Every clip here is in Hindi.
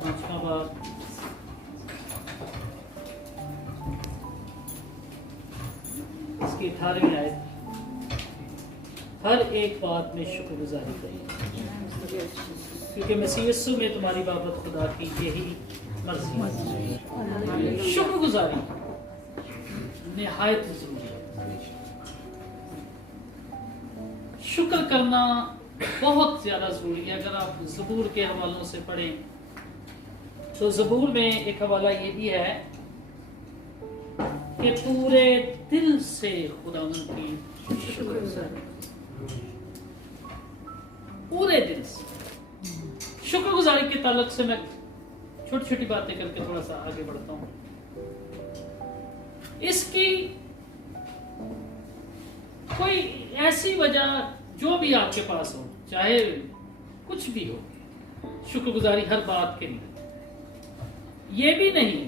पांचवा बाब, इसकी 18वीं आयत, हर एक बात में शुक्रगुजारी करिए क्योंकि मसीह यीशु में तुम्हारी बाबत खुदा की यही मर्जी है। शुक्रगुजारी निहायत जरूरी है। शुक्र करना बहुत ज्यादा जरूरी है। अगर आप ज़बूर के हवालों से पढ़ें तो ज़बूर में एक हवाला ये भी है कि पूरे दिल से खुदावंद की शुक्रगुजारी, पूरे दिल से। शुक्रगुजारी के ताल्लुक से मैं छोटी छोटी बातें करके थोड़ा सा आगे बढ़ता हूं। इसकी कोई ऐसी वजह जो भी आपके पास हो, चाहे कुछ भी हो, शुक्रगुजारी हर बात के लिए। ये भी नहीं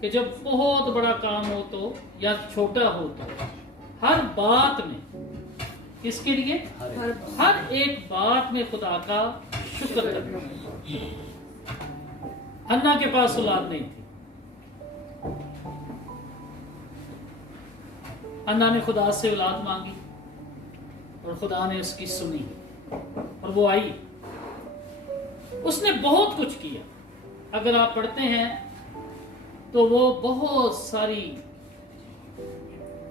कि जब बहुत बड़ा काम हो तो या छोटा हो तो, हर बात में, किसके लिए? हर एक बात में खुदा का शुक्र करना। हन्ना के पास औलाद नहीं थी, हन्ना ने खुदा से औलाद मांगी और खुदा ने उसकी सुनी और वो आई। उसने बहुत कुछ किया। अगर आप पढ़ते हैं तो वो बहुत सारी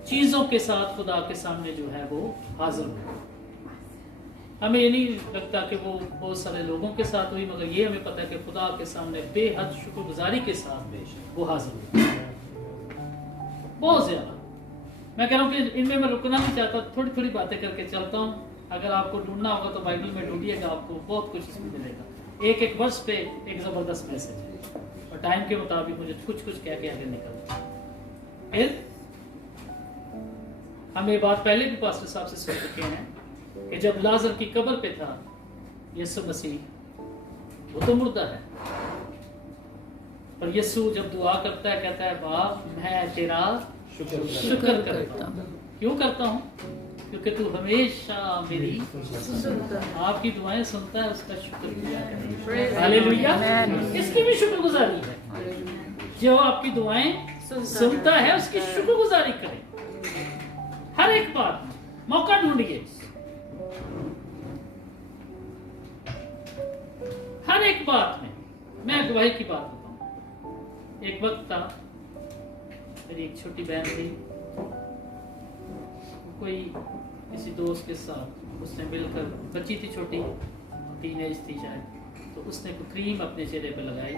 चीजों के साथ खुदा के सामने जो है वो हाजिर हुआ। हमें ये नहीं लगता कि वो बहुत सारे लोगों के साथ हुई, मगर ये हमें पता है कि खुदा के सामने बेहद शुक्रगुजारी के साथ वो हाजिर हुई, बहुत ज्यादा। मैं कह रहा हूँ कि इनमें मैं रुकना नहीं चाहता, थोड़ी थोड़ी बातें करके चलता हूँ। अगर आपको ढूंढना होगा तो बाइबल में ढूंढिएगा, आपको बहुत कुछ इसमें मिलेगा। एक एक वर्ष पे एक जबरदस्त मैसेज है और टाइम के मुताबिक मुझे कुछ कुछ कह के आगे निकलना। फिर हम ये बात पहले भी पास्टर साहब से सुन चुके हैं कि जब लाजर की कब्र पे था यीशु मसीह, वो तो मुर्दा है, पर यीशु जब दुआ करता है कहता है बाप मैं तेरा शुक्र करता हूँ। क्यों करता हूँ? क्योंकि तू हमेशा मेरी आपकी दुआएं सुनता है, उसका शुक्र किया करें। हालेलुया। इसकी भी शुक्रगुजारी है। जो आपकी दुआएं सुनता है उसकी शुक्रगुजारी करें। हर एक बात में मौका ढूंढिए, हर एक बात में। मैं गवाही की बात बताऊं। एक वक्त था, मेरी एक छोटी बहन थी, कोई किसी दोस्त के साथ उसने मिलकर, बच्ची थी छोटी, टीनेज थी शायद, तो उसने क्रीम अपने चेहरे पे लगाई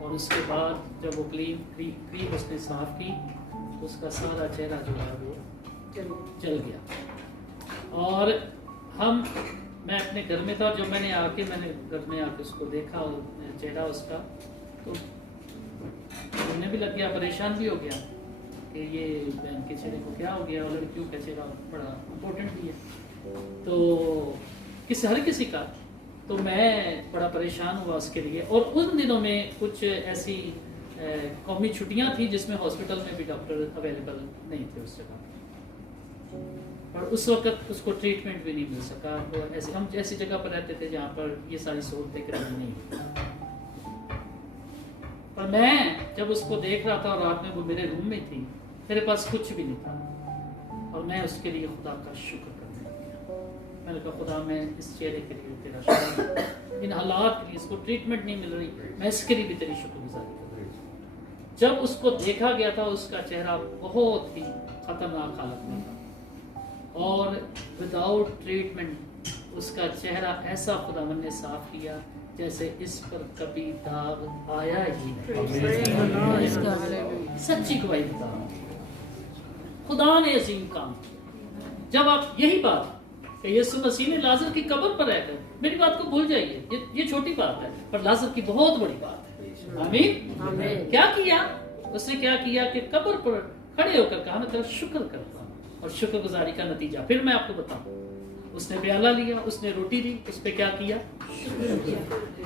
और उसके बाद जब वो क्रीम उसने साफ की तो उसका सारा चेहरा जो है वो जल गया। और मैं अपने घर में था, जब मैंने घर में आके उसको देखा और चेहरा उसका, तो मुझे भी लग गया, परेशान भी हो गया कि ये बहन के चेहरे को क्या हो गया, और लड़कियों का चेहरा बड़ा इम्पोर्टेंट भी है तो हर किसी का। तो मैं बड़ा परेशान हुआ उसके लिए। और उन दिनों में कुछ ऐसी कौमी छुट्टियां थी जिसमें हॉस्पिटल में भी डॉक्टर अवेलेबल नहीं थे उस जगह, और उस वक्त उसको ट्रीटमेंट भी नहीं मिल सका। तो हम ऐसी जगह पर रहते थे जहाँ पर ये सारी सहूलतें करनी नहीं। पर मैं जब उसको देख रहा था और रात में वो मेरे रूम में थी, मेरे पास कुछ भी नहीं था, और मैं उसके लिए खुदा का शुक्र करने लगा। मैंने कहा खुदा मैं इस चेहरे के लिए तेरा शुक्र, इन हालात के लिए, इसको ट्रीटमेंट नहीं मिल रही, मैं इसके लिए भी तेरी शुक्रगुजारी कर रही हूँ। जब उसको देखा गया था उसका चेहरा बहुत ही खतरनाक हालत में था और विदाउट ट्रीटमेंट उसका चेहरा ऐसा खुदावन ने साफ किया जैसे इस पर कभी दाग आया ही नहीं। सच्ची गवाही बता रहा हूं, खुदा ने अजीम काम किया। जब आप यही बात कि यीशु मसीह ने लाजर की कब्र पर रहकर, मेरी बात को भूल जाइए, ये छोटी बात है, पर लाजर की बहुत बड़ी बात है। आमीन। क्या किया उसने? क्या किया कि कब्र पर खड़े होकर कहा मैं तेरा शुक्र करता हूँ, और शुक्रगुजारी का नतीजा फिर मैं आपको बताऊं। उसने प्याला लिया, उसने रोटी दी, उस पर क्या किया?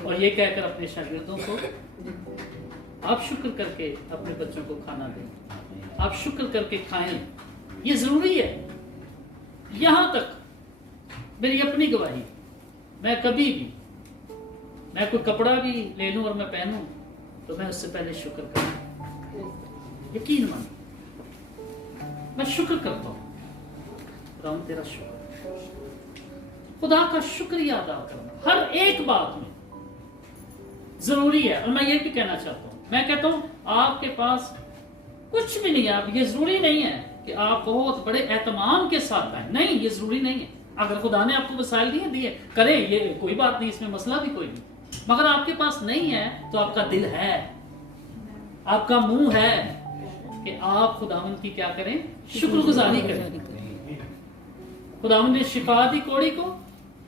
और ये कहकर अपने शागिर्दों को, आप शुक्र करके अपने बच्चों को खाना दें, आप शुक्र करके खाएं, ये जरूरी है। यहां तक मेरी अपनी गवाही, मैं मैं कोई कपड़ा भी ले लूं और मैं पहनूं तो मैं उससे पहले शुक्र करूं, यकीन मानो मैं शुक्र करता हूं। खुदा तेरा शुक्र, खुदा का शुक्रिया अदा करना हर एक बात में जरूरी है। और मैं ये भी कहना चाहता हूं, मैं कहता हूं आपके पास कुछ भी नहीं है, आप ये जरूरी नहीं है कि आप बहुत बड़े एहतमाम के साथ आए, नहीं, ये जरूरी नहीं है। अगर खुदा ने आपको वसाइल दिए करें, ये कोई बात नहीं, इसमें मसला भी कोई नहीं। मगर आपके पास नहीं है तो आपका दिल है, आपका मुंह है कि आप खुदावंद की क्या करें, शुक्रगुजारी करें। खुदावंद ने शिफा दी कोड़ी को,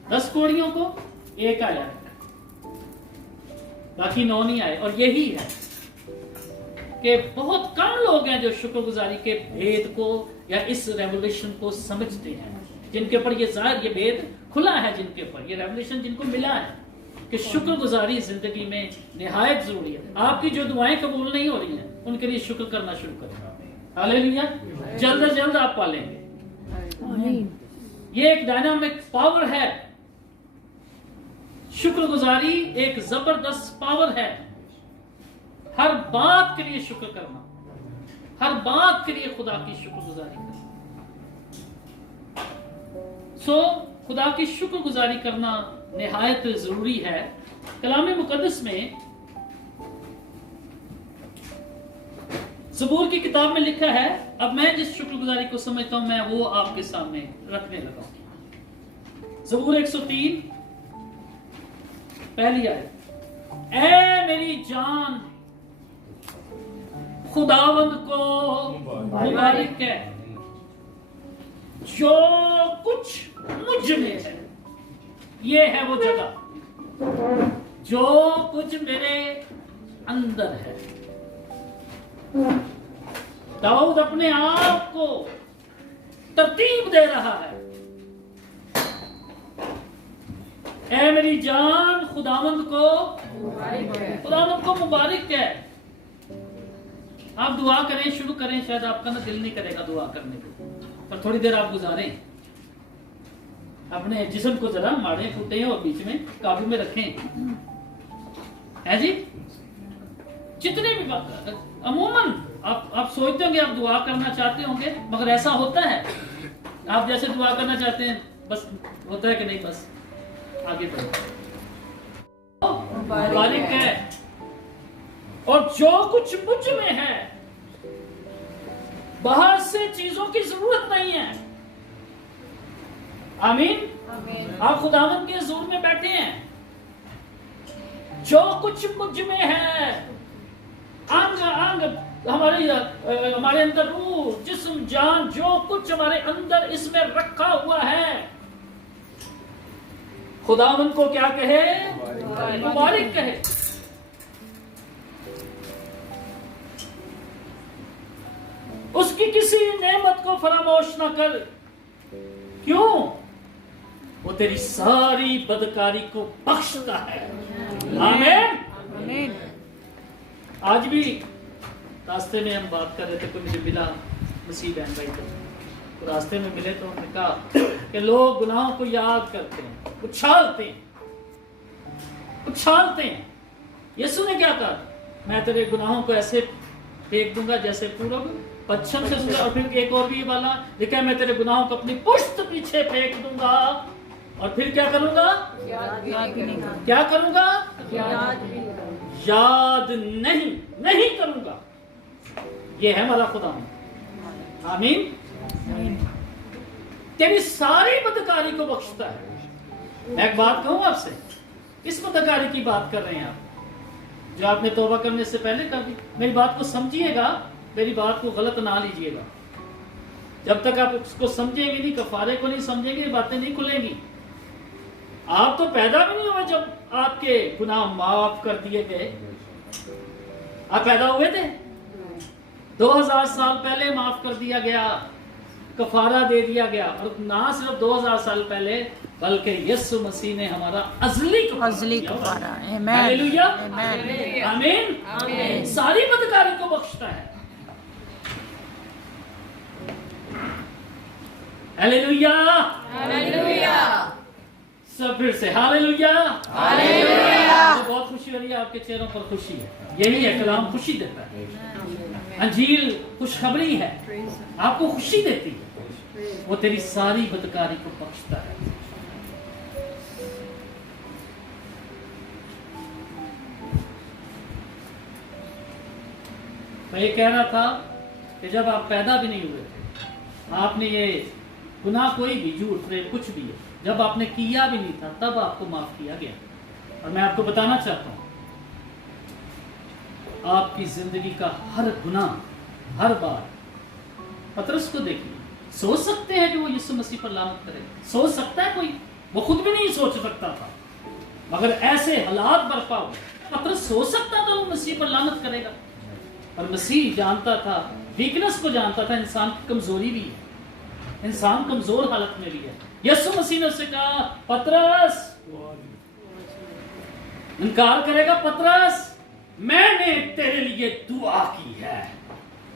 10 कोड़ियों को, एक आया, बाकी 9 नहीं आए। और यही है कि बहुत कम लोग हैं जो शुक्रगुजारी के भेद को या इस रेवोल्यूशन को समझते हैं, जिनके ऊपर ये जाहिर ये भेद खुला है, जिनके ऊपर ये रेवोल्यूशन जिनको मिला है कि शुक्रगुजारी जिंदगी में निहायत जरूरी है। आपकी जो दुआएं कबूल नहीं हो रही हैं उनके लिए शुक्र करना शुरू करें। हालेलुया, जल्द से जल्द आप पालेंगे। ये एक डायनामिक पावर है, शुक्रगुजारी एक जबरदस्त पावर है। हर बात के लिए शुक्र करना, हर बात के लिए खुदा की शुक्रगुजारी करना। खुदा की शुक्रगुजारी करना निहायत जरूरी है। कलाम मुकद्दस में ज़बूर की किताब में लिखा है, अब मैं जिस शुक्रगुजारी को समझता हूं मैं वो आपके सामने रखने लगा। ज़बूर 103 पहली आयत, ऐ मेरी जान खुदावंद को मुबारक है, जो कुछ मुझ में है। ये है वो जगह जो कुछ मेरे अंदर है। दाऊद अपने आप को तरतीब दे रहा है, ऐ मेरी जान खुदावंद को मुबारक है। आप दुआ करें, शुरू करें, शायद आपका ना दिल नहीं करेगा दुआ करने को, पर थोड़ी देर आप गुजारें, अपने जिस्म को जरा माड़े फूटे और बीच में काबू में रखें, है जी। जितने भी बात अमूमन आप सोचते होंगे, आप दुआ करना चाहते होंगे, मगर ऐसा होता है आप जैसे दुआ करना चाहते हैं बस होता है कि नहीं, बस आगे बढ़ो। मुबारक है और जो कुछ मुझ में है, बाहर से चीजों की जरूरत नहीं है। आमीन। आप खुदावंद के हुजूर में बैठे हैं, जो कुछ मुझ में है, अंग अंग हमारे अंदर, रूह जिस्म जान, जो कुछ हमारे अंदर इसमें रखा हुआ है, खुदावंद को क्या कहे, मुबारक कहे। उसकी किसी नेमत को फरामोश न कर, क्यों? वो तेरी सारी बदकारी को बख्शता है। आमीन। आज भी रास्ते में हम बात कर रहे थे, कोई मुझे मिला मसीह बहन भाई, तो रास्ते में मिले तो उन्होंने कहा कि लोग गुनाहों को याद करते हैं, उछालते हैं। यीशु ने क्या कहा, मैं तेरे गुनाहों को ऐसे फेंक दूंगा जैसे पूरब पश्चिम से सूरज। और फिर एक और भी वाला लिखा है, मैं तेरे गुनाहों को अपनी पुश्त पीछे फेंक दूंगा और फिर क्या करूंगा, क्या करूंगा, याद नहीं करूंगा। ये है हमारा खुदा। आमीन। तेरी सारी बदकारी को बख्शता है। मैं एक बात कहूं आपसे, किस बदकारी की बात कर रहे हैं आप, जो आपने तौबा करने से पहले कर दी? मेरी बात को समझिएगा, मेरी बात को गलत ना लीजिएगा। जब तक आप उसको समझेंगे नहीं, कफारे को नहीं समझेंगे, ये बातें नहीं खुलेंगी। आप तो पैदा भी नहीं हुए जब आपके गुनाह माफ कर दिए गए। आप पैदा हुए थे 2000 साल पहले, माफ कर दिया गया, कफारा दे दिया गया। और ना सिर्फ 2000 साल पहले, बल्कि यीशु मसीह ने हमारा अज़ली कफारा, हालेलुया, आमीन, सारी बदकारी को बख्शता है। हालेलुया, सब फिर से हालेलुया। तो बहुत खुशी हो रही है, आपके चेहरों पर खुशी है। यही है कलाम, खुशी देता है। अंजील खुशखबरी है, आपको खुशी देती है। वो तेरी सारी बदकारी को बख्शता है। मैं ये कह रहा था कि जब आप पैदा भी नहीं हुए थे, आपने ये गुनाह कोई भी, झूठ प्रेम कुछ भी है, जब आपने किया भी नहीं था, तब आपको माफ किया गया। और मैं आपको बताना चाहता हूं, आपकी जिंदगी का हर गुनाह, हर बार, पतरस को देखिए, सोच सकते हैं कि वो यीशु मसीह पर लानत करे? सोच सकता है कोई? वो खुद भी नहीं सोच सकता था, मगर ऐसे हालात बरपा हुए, पतरस सोच सकता था वो मसीह पर लानत करेगा? और मसीह जानता था, वीकनेस को जानता था, इंसान की कमजोरी भी है, इंसान कमजोर हालत में भी है। यीशु मसीह ने उससे कहा, पतरस, इनकार करेगा? पतरस, मैंने तेरे लिए दुआ की है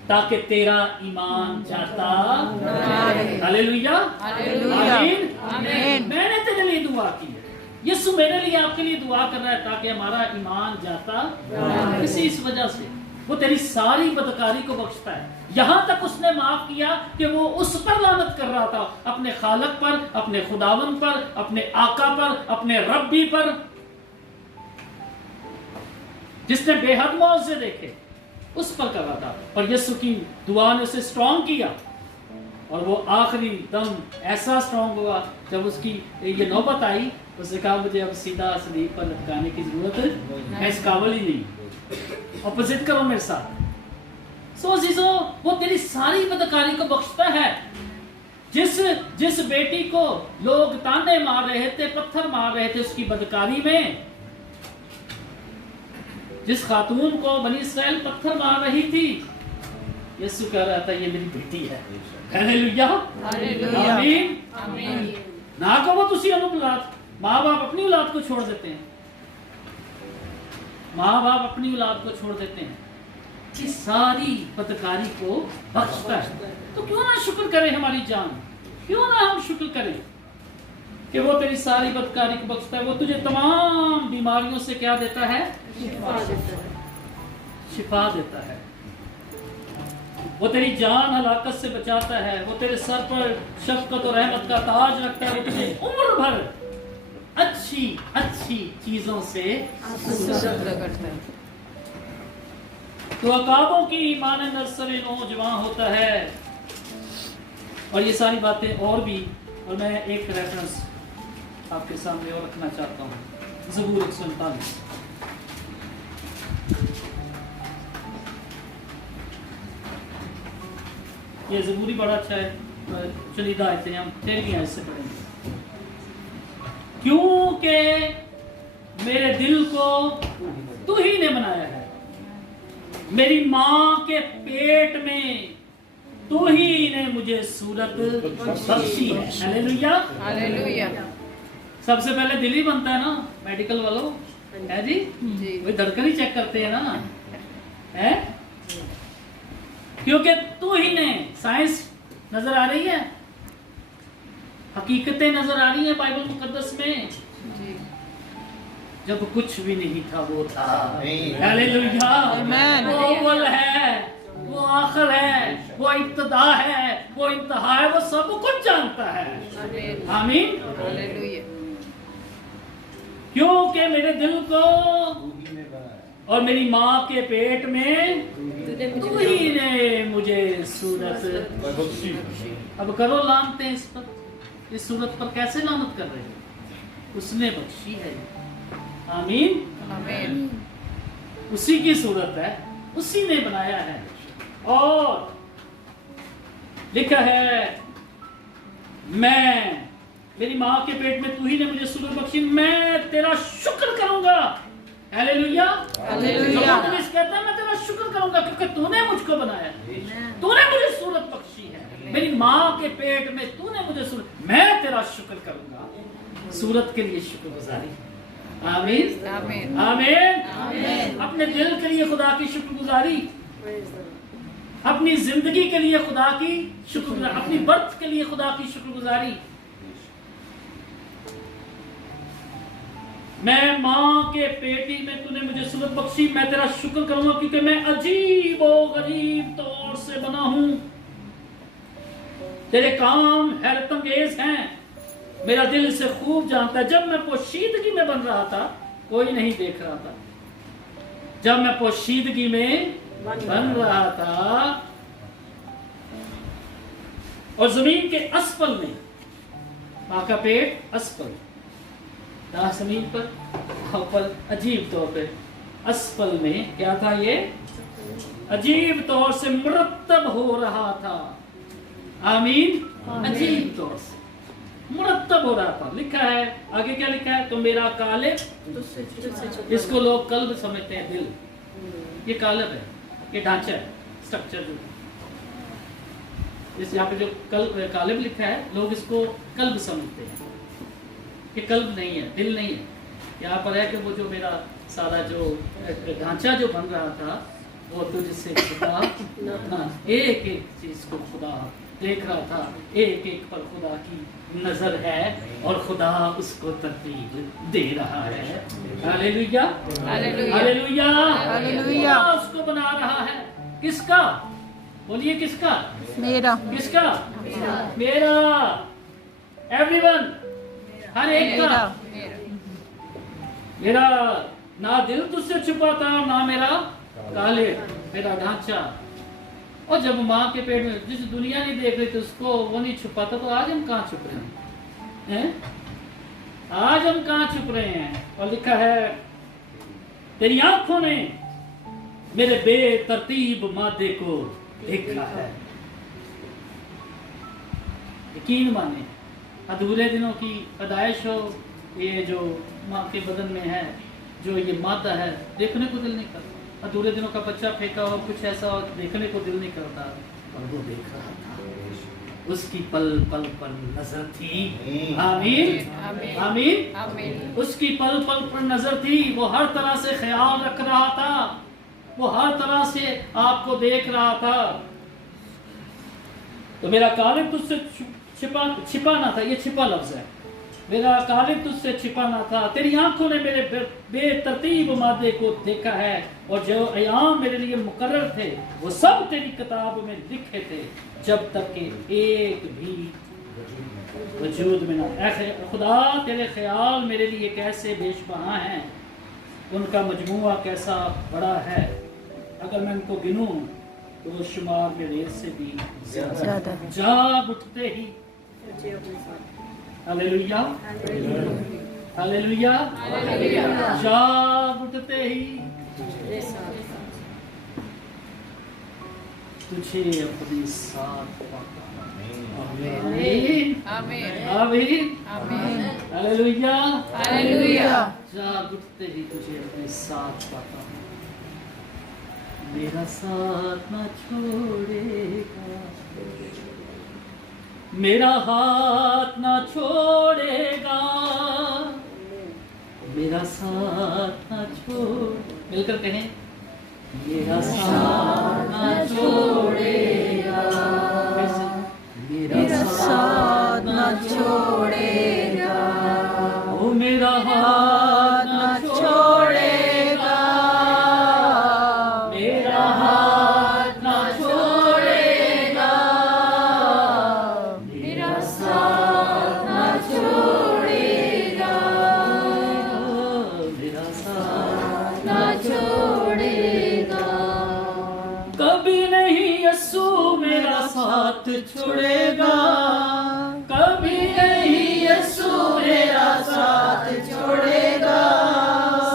ताकि तेरा ईमान जाता रहे। हालेलुया, आमीन। मैंने तेरे लिए दुआ की है। यीशु मेरे लिए, आपके लिए दुआ कर रहा है ताकि हमारा ईमान जाता रहे। इस वजह से वो तेरी सारी बदकारी को बख्शता है। यहां तक उसने माफ किया कि वो उस पर लानत कर रहा था, अपने खालक पर, अपने खुदावन पर, अपने आका पर, अपने रब्बी पर, जिसने बेहद मौत से देखे, उस पर कर रहा था। पर यीशु की दुआ ने उसे स्ट्रॉन्ग किया, और वो आखिरी दम ऐसा स्ट्रॉन्ग हुआ जब उसकी ये नौबत आई, उसने कहा मुझे अब सीधा सलीब पर लटकाने की जरूरत है, इस काबिल ही नहीं। ऑपोजिट करो मेरे साथ। सो जीजो, वो तेरी सारी बदकारी को बख्शता है। जिस बेटी को लोग ताने मार रहे थे, पत्थर मार रहे थे उसकी बदकारी में, जिस खातून को बनी इस्राएल पत्थर मार रही थी, यीशु कह रहा था ये मेरी बेटी है। हालेलुया, आमीन, आमीन। ना कहो तुसी अनुपलाद, माँ बाप अपनी औलाद को छोड़ देते हैं, माँ बाप अपनी औलाद को छोड़ देते हैं, कि सारी बदकारी को बख्शता है। तो क्यों ना शुक्र करें हमारी जान, क्यों ना हम शुक्र करें कि वो तेरी सारी बदकारी को बख्शता है। वो तुझे तमाम बीमारियों से क्या देता है? शिफा देता है। वो तेरी जान हलाकत से बचाता है। वो तेरे सर पर शफकत और रहमत का ताज रखता है। वो तुझे उम्र भर अच्छी अच्छी चीजों से करता है। तो अकाबों की ईमान नर्सरी नौजवान होता है। और ये सारी बातें और भी, और मैं एक रेफरेंस आपके सामने और रखना चाहता हूँ, ज़बूर 139। ये ज़बूरी बड़ा अच्छा है। चलिए आयतें हम 13वीं आयत से पढ़ेंगे। क्योंकि मेरे दिल को तू ही ने बनाया है, मेरी माँ के पेट में तू ही ने मुझे सूरत बख्शी है। Hallelujah, hallelujah. सबसे पहले दिल ही बनता है ना, मेडिकल वालों है जी, वही धड़कन ही चेक करते हैं ना, है? क्योंकि तू ही ने, साइंस नजर आ रही है, हकीकतें नजर आ रही है बाइबल मुकद्दस में। जब कुछ भी नहीं था वो था। हालेलुया, वो अव्वल है, वो आखिर है, वो इब्तिदा है, वो इंतहा है, वो सब कुछ जानता है। आमीन। क्योंकि मेरे दिल को और मेरी माँ के पेट में तू ही ने मुझे सूरत। अब करो लानते इस पर, इस सूरत पर कैसे लानत कर रहे हो? उसने बख्शी है। आमीन, आमीन। उसी की सूरत है, उसी ने बनाया है। और लिखा है, मैं, मेरी माँ के पेट में तू ही ने मुझे सूरत बख्शी, मैं तेरा शुक्र करूंगा। Hallelujah, hallelujah. कहता है मैं तेरा शुक्र करूंगा क्योंकि तूने मुझको बनाया, तूने मुझे सूरत बख्शी है, मेरी माँ के पेट में तूने मुझे सूरत, मैं तेरा शुक्र करूंगा। सूरत के लिए शुक्रगुजारी। आमीन, आमीन, आमीन। अपने दिल के लिए खुदा की शुक्रगुजारी, अपनी जिंदगी के लिए खुदा की शुक्रगुजारी, अपनी बर्थ के लिए खुदा की शुक्रगुजारी। मैं माँ के पेटी में तूने मुझे सूरत बख्शी, मैं तेरा शुक्र करूंगा क्योंकि मैं अजीब और गरीब तौर से बना हूं। तेरे काम हैरतंगेज हैं, मेरा दिल इसे खूब जानता है। जब मैं पोशीदगी में बन रहा था कोई नहीं देख रहा था, जब मैं पोशीदगी में बन रहा था और जमीन के असफल में, माँ का पेट असफल, जमीन पर ऊपर अजीब तौर पे असफल में क्या था, ये अजीब तौर से मुरत्तब हो रहा था। आमीन। अजीब तौर से मुरत्तब हो रहा था। लिखा है आगे, क्या लिखा है, तो मेरा कालिब, इसको लोग कल्ब समझते हैं, दिल, ये कालिब है, ये ढांचा है, स्ट्रक्चर जो इस यहाँ पे जो कालिब लिखा है लोग इसको कल्ब समझते हैं, ये कल्ब नहीं है, दिल नहीं है। यहाँ पर है कि वो जो मेरा सारा जो ढांचा जो बन रहा था वो तुझसे खुदा एक एक चीज को खुदा देख रहा था, एक एक पर खुदा की नजर है और खुदा उसको तरतीब दे रहा है। Hallelujah, hallelujah, hallelujah. उसको बना रहा है, किसका, बोलिए किसका, मेरा, किसका, मेरा, एवरीवन, हर एक का, मेरा ना दिल तुझसे छुपा था, ना मेरा काले, मेरा ढांचा। और जब माँ के पेट में जिस दुनिया नहीं देख रही थी उसको वो नहीं छुपा था, तो आज हम कहाँ छुप रहे हैं? आज हम कहाँ छुप रहे हैं? और लिखा है तेरी आंखों ने मेरे बेतरतीब मादे को देखा है। यकीन माने अधूरे दिनों की पैदाइश हो, ये जो माँ के बदन में है, जो ये मादा है, देखने को दिल नहीं करता। अधूरे दिनों का बच्चा फेंका हो, कुछ ऐसा हो, देखने को दिल नहीं करता, और वो देख रहा था, उसकी पल पल पर नजर थी। आमीन, आमीन। उसकी पल पल पर नजर थी, वो हर तरह से ख्याल रख रहा था, वो हर तरह से आपको देख रहा था। तो मेरा कालिब तुझसे छिपाना था, ये छिपा लफ्ज है, मेरा कालिब तुझसे छिपाना था। तेरी आंखों ने मेरे बेतरतीब मादे को देखा है, और जो अयाम मेरे लिए मुकर्रर थे वो सब तेरी किताब में लिखे थे, जब तक कि एक भी वजूद में ना। ऐसे खुदा तेरे ख्याल मेरे लिए कैसे बेशबहा हैं, उनका मजमूआ कैसा बड़ा है, अगर मैं उनको गिनूं तो वो शुमार में रेत से भी ज्यादा। जाग उठते ही, हालेलुया, हालेलुया, जाग उठते ही तुझे अपने साथ पाता। आमीन, आमीन, आमीन, हालेलुया, हालेलुया। जाग उठते ही तुझे अपने साथ पाता हूँ, मेरा साथ ना छोड़ेगा, मेरा हाथ ना छोड़ेगा, मेरा साथ ना छोड़, मिलकर कहें, मेरा साथ ना छोड़ेगा, मेरा साथ ना छोड़ेगा, ओ मेरा हाथ ना छोड़ेगा, मेरा हाथ ना छोड़ेगा, मेरा साथ ना छोड़ेगा, मेरा साथ ना छोड़ेगा, कभी नहीं यीशु मेरा साथ छोड़ेगा, कभी नहीं यीशु मेरा साथ छोड़ेगा,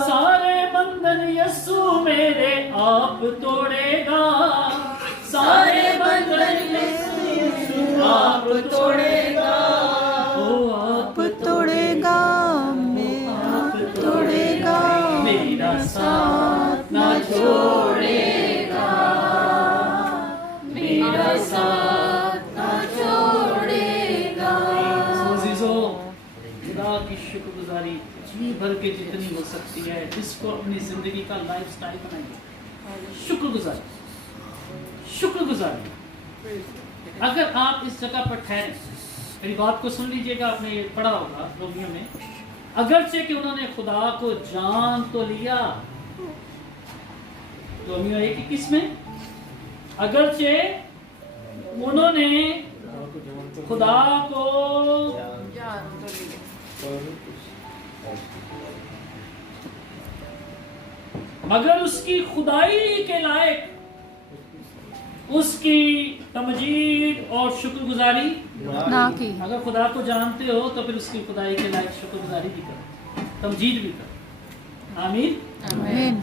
सारे बंधन यीशु मेरे आप तोड़ेगा, सारे बंधन यीशु आप तोड़ेगा, ओ आप तोड़ेगा, मैं आप तोड़ेगा, मेरा साथ ना छोड़ेगा, मेरा साथ ना छोड़ेगा। अज़ीज़ों, खुदा की शुक्रगुजारी जी भर के जितनी हो सकती है, इसको अपनी जिंदगी का लाइफस्टाइल बनाइए। शुक्रगुजारी, शुक्रगुजारी। अगर आप इस जगह पर ठहरे, मेरी बात को सुन लीजिएगा, आपने ये पढ़ा होगा रोमियो में, अगरचे कि उन्होंने खुदा को जान तो लिया। रोमियो 1:21 में अगरचे उन्होंने खुदा को मगर उसकी खुदाई के लायक उसकी तमजीद और शुक्रगुजारी ना की। अगर खुदा को जानते हो तो फिर उसकी खुदाई के लायक शुक्रगुजारी भी करो, तमजीद भी करो। आमीन। आमीन।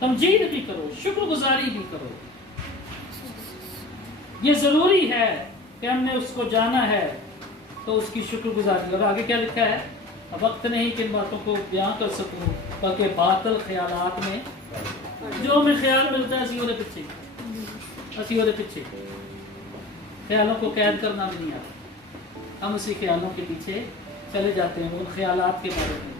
तमजीद भी करो, शुक्रगुजारी भी करो। ये जरूरी है कि हमने उसको जाना है तो उसकी शुक्रगुजारी। और आगे क्या लिखा है? अब वक्त नहीं कि इन बातों को बयां कर सकूं, बल्कि बातिल ख्यालात में जो हमें ख्याल मिलता है असी ਉਹਦੇ पीछे ख्यालों को कैद करना भी नहीं आता। हम उसी ख्यालों के पीछे चले जाते हैं, उन ख्यालात के बारे में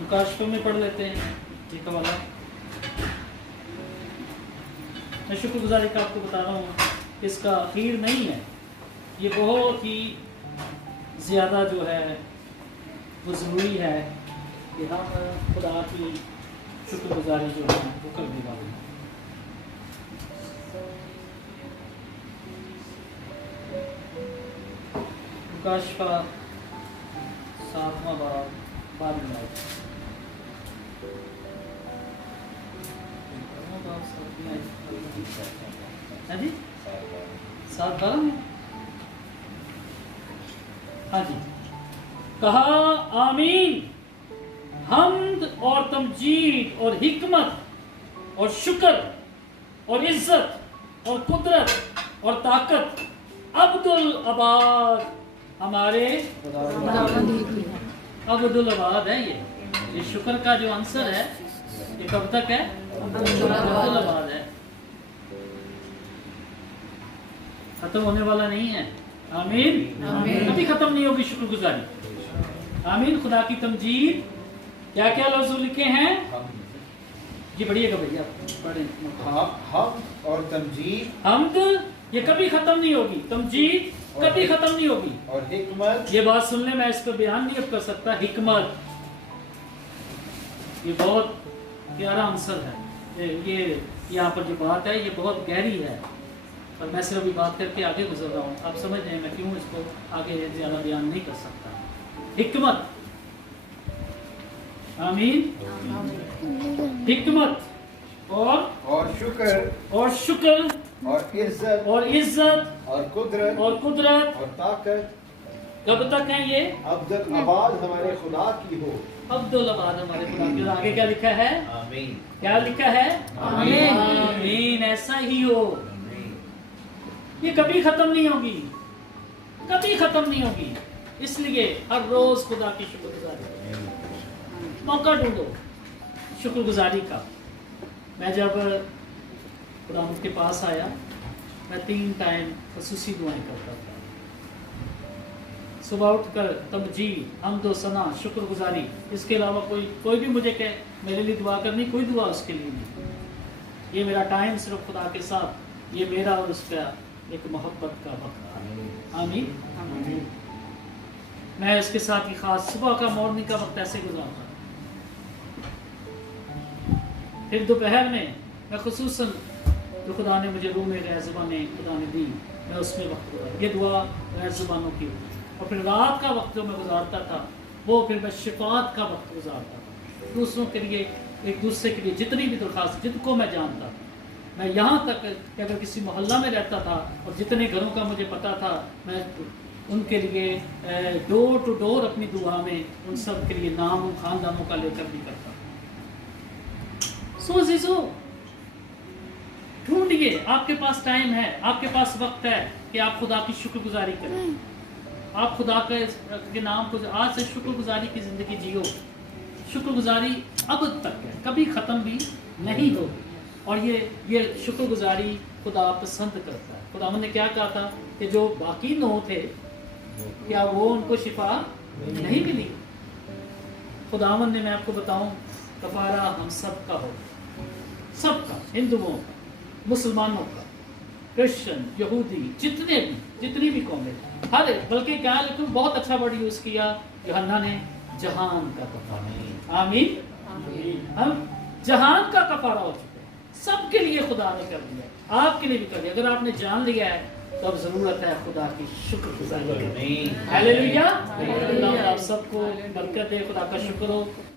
मुकाशफे में पढ़ लेते हैं। ठीक वाला मैं शुक्रगुजारी का आपको बता रहा हूँ, इसका आखिर नहीं है। ये बहुत ही ज़्यादा जो है वो ज़रूरी है कि हम खुदा की शुक्रगुजारी जो है वो करने वाले हैं। मुकाशफा 7वां बाब बाद में आए। हाँ जी 7:12 में। हाँ जी कहा आमीन। हम्द और तमजीद और हिकमत और शुक्र और इज्जत और कुदरत और ताकत अब्दुल अबाद हमारे अब्दुल अबाद है। ये शुक्र का जो आंसर है ये कब तक है? अब्दुल अबाद है, खत्म होने वाला नहीं है। आमीन। कभी खत्म नहीं होगी शुक्रगुजारी। आमीन। खुदा की तमजीद क्या क्या लफ्ज़ लिखे हैं जी? बढ़िएगा भैया पढ़ें। हम और तमजीद, हमद ये कभी खत्म नहीं होगी, तमजीद कभी खत्म नहीं होगी। और हिकमत, ये बात सुनने में इस पर बयान नहीं कर सकता। हिकमत ये बहुत प्यारा आंसर है। ये यहाँ पर जो बात है ये बहुत गहरी है, पर मैं सिर्फ अभी बात करके आगे गुजर रहा हूँ। आप समझ रहे हैं मैं क्यों इसको आगे ज़्यादा बयान नहीं कर सकता। हिकमत। आमीन। हिकमत और शुक्र और इज्जत और कुदरत और ताकत कब तक है ये? अब्दुल अबाद हमारे खुदा की हो। अब्दुल अबाद हमारे खुदा की। आगे क्या लिखा है? आमीन। क्या लिखा है? आमीन। आमीन। ऐसा ही हो। ये कभी खत्म नहीं होगी, कभी खत्म नहीं होगी। इसलिए हर रोज खुदा की शुक्रगुजारी, मौका ढूंढो शुक्रगुजारी का। मैं जब खुदा के पास आया मैं 3 टाइम खसूसी दुआएं करता था। सुबह उठकर तमजीद, हम्द व सना, शुक्रगुजारी। इसके अलावा कोई भी मुझे कहे मेरे लिए दुआ करनी, कोई दुआ उसके लिए नहीं। ये मेरा टाइम सिर्फ खुदा के साथ, ये मेरा और उसका एक मोहब्बत का वक्त। आमीन। मैं इसके साथ ही खास सुबह का मॉर्निंग का वक्त ऐसे गुजारता। फिर दोपहर में मैं खुसूसन जो खुदा ने मुझे रूह में गैर ज़ुबानें खुदा ने दी, मैं उसमें वक्त गुजारा। ये दुआ गैर ज़ुबानों की होती। और फिर रात का वक्त जो मैं गुजारता था वो फिर मैं शिफात का वक्त गुजारता था। दूसरों के लिए, एक दूसरे के लिए जितनी भी दरख्वास्त, जिनको मैं जानता था, मैं यहाँ तक कि अगर किसी मोहल्ला में रहता था और जितने घरों का मुझे पता था, मैं उनके लिए डोर टू डोर अपनी दुआ में उन सब के लिए नाम उन खानदानों का लेकर भी करता। सो जीजो ढूंढिए, आपके पास टाइम है, आपके पास वक्त है कि आप खुदा की शुक्रगुजारी करें। आप खुदा के नाम को आज से शुक्रगुजारी की जिंदगी जियो। शुक्रगुजारी अब तक है, कभी ख़त्म भी नहीं होगी। और ये शुक्रगुजारी खुदा पसंद करता है। खुदा ने क्या कहा था कि जो बाकी 9 थे क्या वो उनको शिफा नहीं मिली? खुदावन ने, मैं आपको बताऊं, कफारा हम सब का हो, सबका, हिंदुओं का, मुसलमानों का, क्रिश्चियन, यहूदी, जितनी भी कौमें, हर एक, बल्कि क्या लिखूं, बहुत अच्छा वर्ड यूज़ किया, यूहन्ना ने जहान का कफारा। आमीन। हम जहान का कफारा हो चुके हैं, सबके लिए खुदा ने कर दिया, आपके लिए भी कर दिया। अगर आपने जान लिया है तो अब जरूरत है खुदा की शुक्रगुजारी करने। हालेलुया। अल्लाह आप सबको बरकत दे, खुदा का शुक्र हो।